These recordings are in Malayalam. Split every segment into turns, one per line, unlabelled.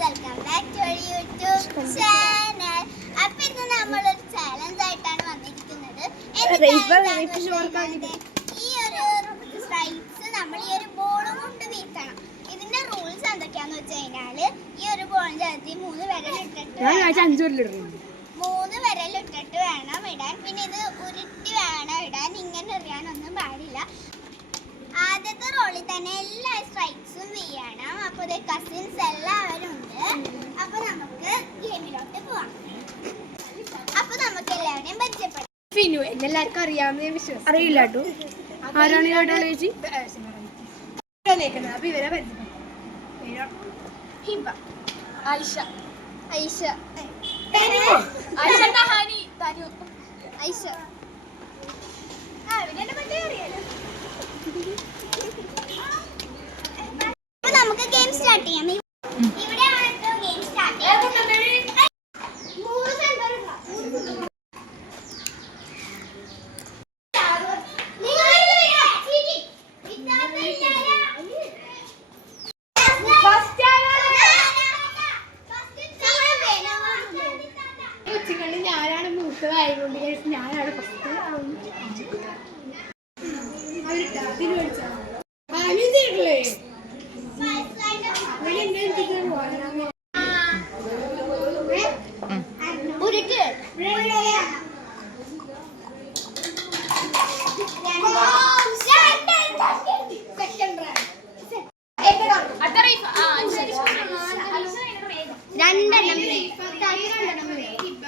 Welcome back to YouTube channel അപ്പൊ ഇന്ന് നമ്മൾ ഒരു ചാലഞ്ച് ആയിട്ടാണ് വന്നിരിക്കുന്നത്. ഈ ഒരു സ്ട്രൈപ്സ് നമ്മൾ ഈ ഒരു ബോളും കൊണ്ട് വീഴ്ത്തണം ഇതിന്റെ റൂൾസ് എന്തൊക്കെയാന്ന് വെച്ച് കഴിഞ്ഞാൽ ഈ ഒരു ബോളിന്റെ അകത്ത് മൂന്ന്
പേരിലിടുന്നു
മൂന്ന് വിരൽ ഇട്ടിട്ട് വേണം ഇടാൻ. പിന്നെ ഇത് ഉരുട്ടി വേണം ഇടാൻ. ഇങ്ങനെ എറിയാനൊന്നും പാടില്ല. ആദ്യത്തെ റോളിൽ തന്നെ എല്ലാ സ്ട്രൈക്സും വീഴണം അപ്പോൾ കസിൻസ് ഉണ്ട് അപ്പോൾ നമുക്ക് ഗെയിമിലോട്ട് പോവാം. അപ്പോൾ നമുക്ക് എല്ലാവരെയും പരിചയപ്പെടാം
ഫിനു എന്നെല്ലാവർക്കും അറിയാവുന്ന വിശ്വാസം
അറിയില്ല കേട്ടോ. ആരാണ് ചേച്ചി?
നിൽക്കുന്നത് അപ്പൊ ഇവരെ പരിചയപ്പെടും ഹിബ ആയിഷ.
ഐഷ
ഐഷ തഹാനി തനു.
ഐഷ അപ്പോൾ നമുക്ക് ഗെയിം സ്റ്റാർട്ട് ചെയ്യാം ഇ- ഇവിടെയാണ് കേട്ടോ ഗെയിം സ്റ്റാർട്ട് ചെയ്യുന്നത് മൂന്ന് സെന്റർ
ഉച്ചക്കണ്ട് ഞാനാണ് മൂത്തതായതുകൊണ്ട് guys ഞാനാണ് ഫസ്റ്റ്
ഉരുട്ട് രണ്ടെണ്ണം. രണ്ടെണ്ണം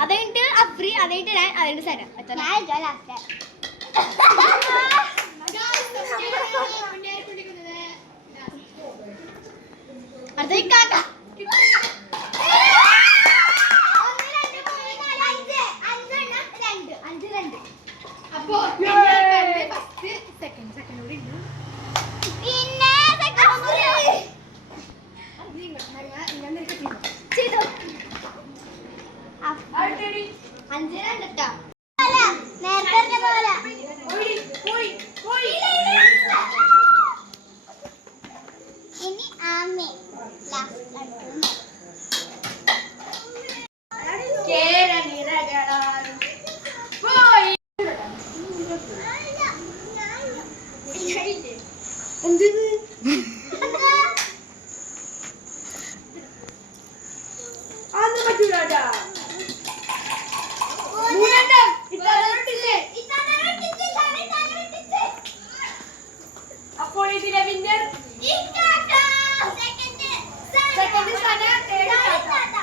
അതെനിട്ട് അഫ്രി അതെനിട്ട് ഞാൻ അതെനിട്ട് സരം
ഞാൻ ഇതാ last.
അടുത്ത കാക്ക
ഒന്ന്, രണ്ട്, മൂന്ന്, നാല്, അഞ്ച്. അഞ്ചെണ്ണം, രണ്ട്. അഞ്ച്, രണ്ട്.
അപ്പോ ഫസ്റ്റ് സെക്കൻഡ് സെക്കൻഡ് കൂടി ഉണ്ട്.
പിന്നെ അഞ്ച്, രണ്ട് നേരത്തെ പോലെ. ഇനി ആമേ ലാസ്റ്റ് അടുത്തത്
പിന്നെ വിന്നർ സെക്കൻഡ് സ്ഥാനം തേർഡ്